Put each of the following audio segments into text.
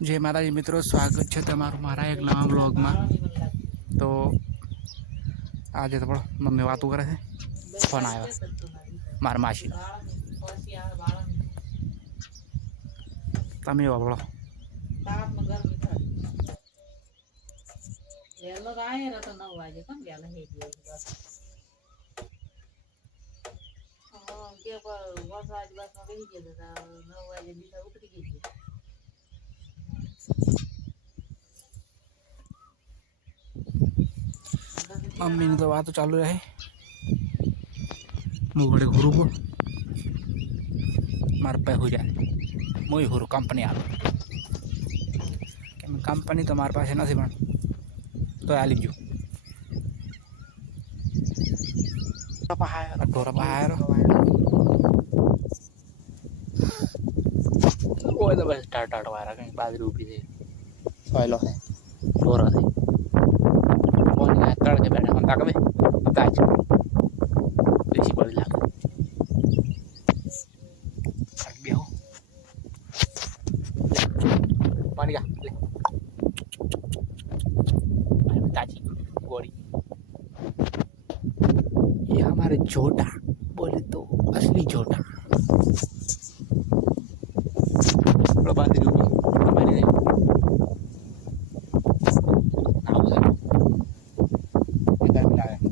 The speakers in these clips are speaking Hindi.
जय माताजी मित्रों, स्वागत है तमारू मारा एक नवा ब्लॉग में। तो आज तो बड़ो मम्मी बात करे है, फोन आया मार मासी तमे बड़ो मम्मी ने तो बात तो चालू रहे मुगड़े घुरू को मार पे हो जाए मुई घुरू कंपनी आलो कंपनी तो मार पास नहीं पण तो आ लीजो ढोरा पहाड़ वो तो बस टाटा वारा कहीं बाजरी ऊपी थे सोयलो है ढोरा थे कौन है तड़के बैठे हम ताकबे ताज देसी बड़ी लाग भी हो पानी का ले ताजी गोरी ये हमारे झोटा बोले तो असली झोटा बांधी हमारे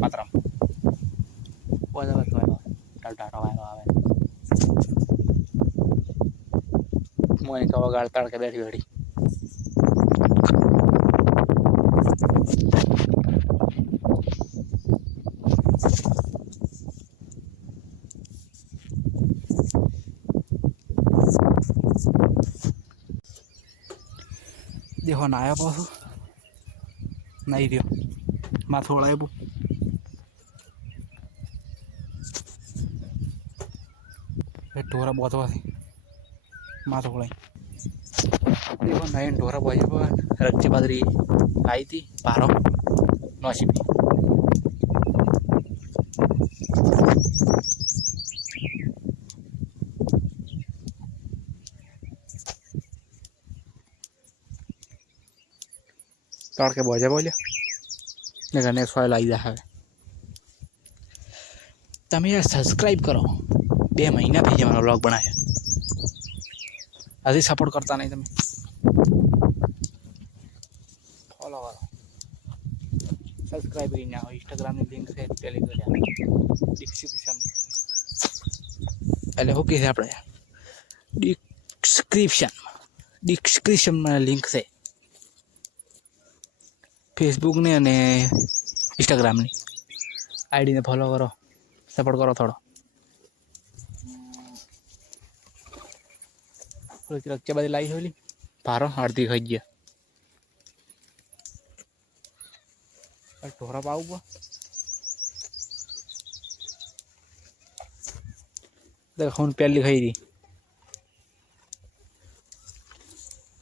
पात्रम मोने का वगाड़ तड़के बैठी बैठी देखो नाया पास नहीं दियो मैं थोड़ा है वो टोरा बहुत वासी मैं थोड़ा देखो नई टोरा बजे रच्ची बदरी आई थी 12 नौशिपी तड़के बजे बोलियो देखा नेक्स्ट फाइल आई जाए तमें यार सब्सक्राइब करो 2 महीना थी मैंने ब्लॉग बनाया अभी सपोर्ट करता नहीं तमें फॉलो करो सब्सक्राइब करना हो इंस्टाग्राम में लिंक से टेलीग्राम डिस्क्रिप्शन पहले हो किसे अपने डिस्क्रिप्शन में लिंक से फेसबुक ने अने इंस्टाग्राम ने आईडी ने फॉलो करो सपोर्ट करो थोड़ा रक्षा बदी लाई होली पारो आरती खाई गया ढोरा पाऊगा देखो पहली खाई थी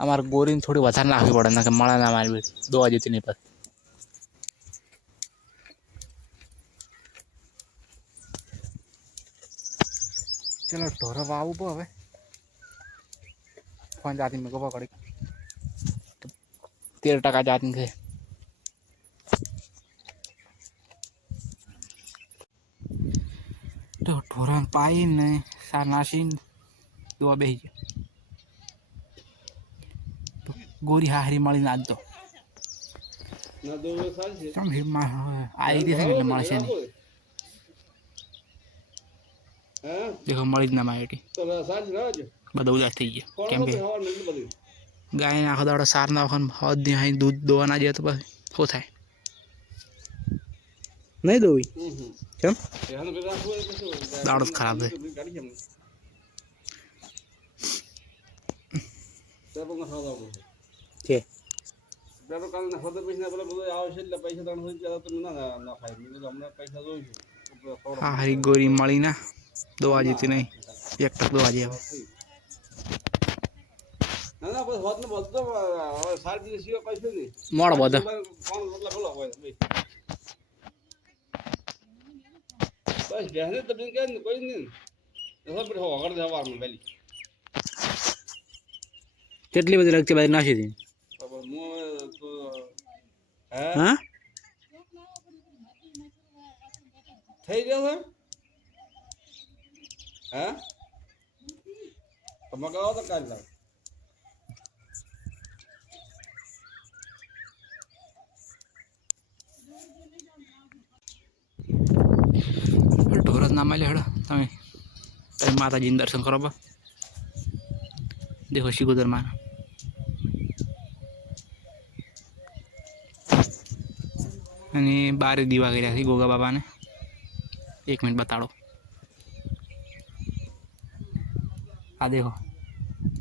हमारे गोरी थोड़ी वधार नाखी पड़े ना कि मड़ा ना मारी बेटी 2 बजे तीन पर चलो ढोरा बाबू पो हवे फोन जाती में को पकड़ी 13% जाती थे तो ढोरा पाई ने सा नाशीन 2 बेही तो गोरी हारी मળી नाच दो ना 2 साल से तुम ही आई थी ने मारसे ने देखो मળી ना मायटी तो साल राज बदऊ जाती है केम पे गाय आखो दाड़ो सार ना वखन हद दी हाई दूध दोवा ना जे तो बस हो थाय नहीं दोई क्यों दाड़ो खराब है के दाड़ो काल ना खदर पैसा बोले बोले आवश्यक पैसा दान हो ज्यादा तो ना ना खाई तो हमने पैसा दो हां हरी गोरी मળી ना 2 आज थी नहीं एक तक 2 आज ना ना बस होत ने बोलतो सार दिन सिवा पैसे नहीं मोड़ बोद कौन मतलब बोलो बस बहने तो बिन के कोई नहीं सब पर हो अगर दे वार में बेली કેટલી બધી લગતી બાજુ નાખી હતી હા થઈ ગયો છે હા તમે કહો તો કાઢ લાવ ઢોરજ ના મળે હેડો તમે માતાજીને દર્શન કરો બા દેખો શિકોદર માં અને બારે દીવા કર્યા છે ગોગા બાબાને 1 મિનિટ બતાડો આ દેખો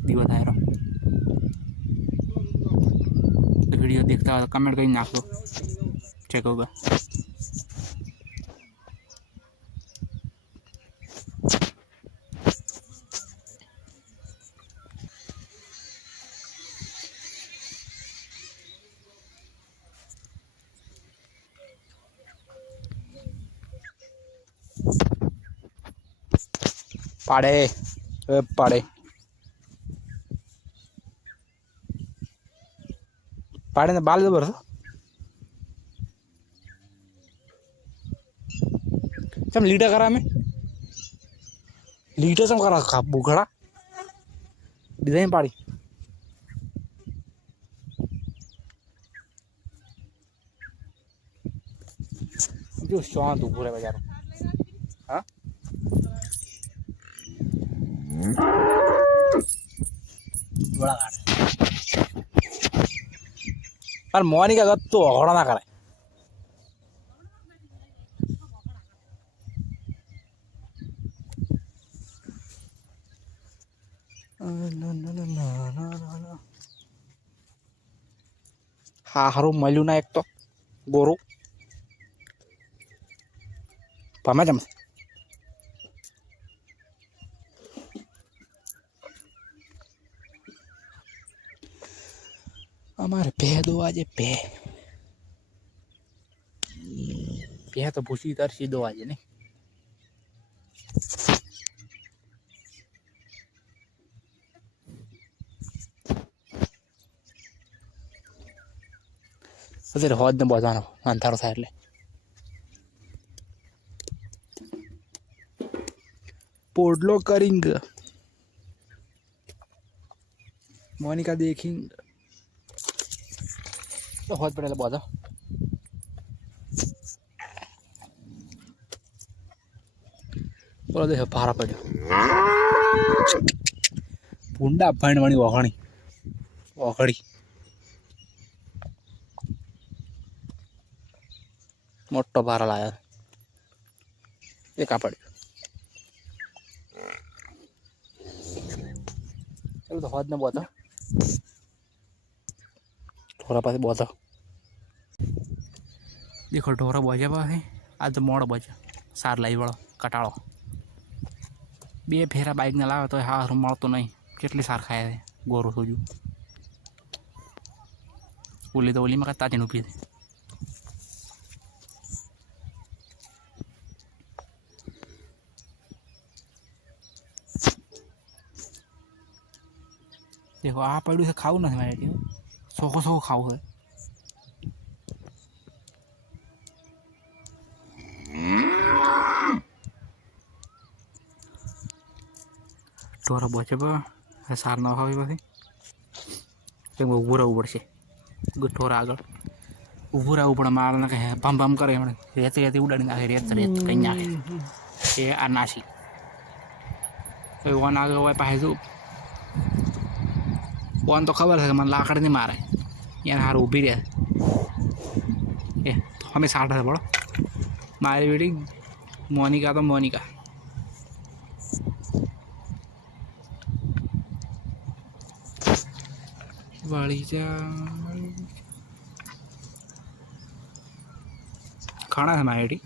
દીવા થાય वीडियो देखता हो तो कमेंट कर नाख दो चेक होगा पाड़े पाड़े पाड़े ने बाल जबर चम लीटर करा में लीटर चम करा खा बुखड़ा डिजाइन पाड़ी जो शांत पूरे बाजार हाँ बड़ा पर मोनी का गत तो अघड़ा ना करे हाँ हारू मल्यू ना एक तो गोरू पामा जम हमारे पे दो आज पे तो भूसी तर सीधो आज नहीं અત્યારે હોદ ને બધાનો અંધારો થાય એટલે પોડલો કરિંગ મોનિકા દેખિંગ તો હોદ પડે બધા બોલો દેખો ભારા પડ્યો ભૂંડા ભાઈણ વાળી ઓઘડી मोटो भारा लाया एक आ पड़े चलो तो हाथ ने बहुत थोड़ा पास बहुत देखो ढोरा बजा पा है आज तो मोड़ बजा सार लाई वालों कटाड़ो बे फेरा बाइक ने लावे तो हाँ रूम तो नहीं केटली सार खाए थे गोरू सोजू ओली तो ओली में कता तीन उपी थे देखो आ पड़ू से खाऊ नहीं मारे सोखो सोखो खाऊ है टोरा बचे सार ना खावी पासी ऊभू रहू पड़े टोरा आग ऊभू रहू पड़े मार कहे भम भम करे रेत रेत उड़ाड़ी नाखे रेत रेत कहीं नाखे ये आ नासी वन आगे हुआ पाए तो वन तो खबर है मन लाकड़ नहीं मारे यार हार उभी रहे ए तो हमें 60 है बड़ो मारी बेटी मोनिका तो मोनिका वाली जा खाना है हमारी बेटी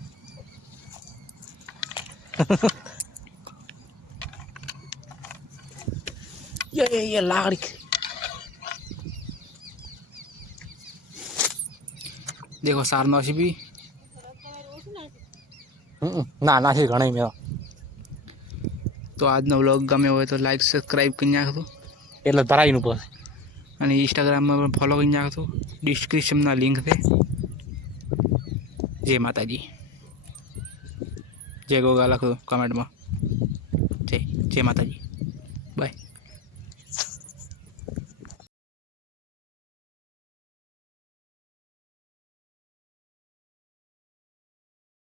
ये लाकड़ी देखो सार नौशी भी ना ना ही घना मेरा तो आज नो व्लॉग गमे हो तो लाइक सब्सक्राइब कर नाख दो એટલે ધરાઈ નું પછી અને ઇન્સ્ટાગ્રામમાં પણ ફોલો કરી નાખજો. ડિસ્ક્રિપ્શનમાં લિંક છે. જય માતાજી. જય ગોગા લખો કમેન્ટમાં. જય માતાજી.